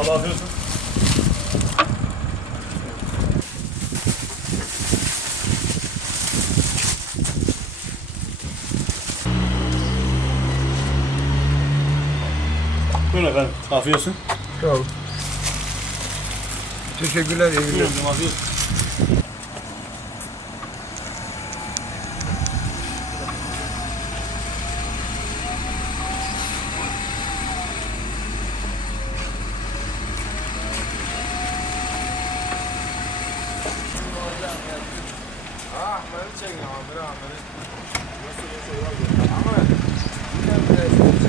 Abi afiyet olsun. Buyurun efendim. Afiyet olsun. Sağ ol. Teşekkürler, iyi günler. Buyurun, afiyet olsun. Ahmet'i çekin, Ahmet'i. Nasıl? Ahmet.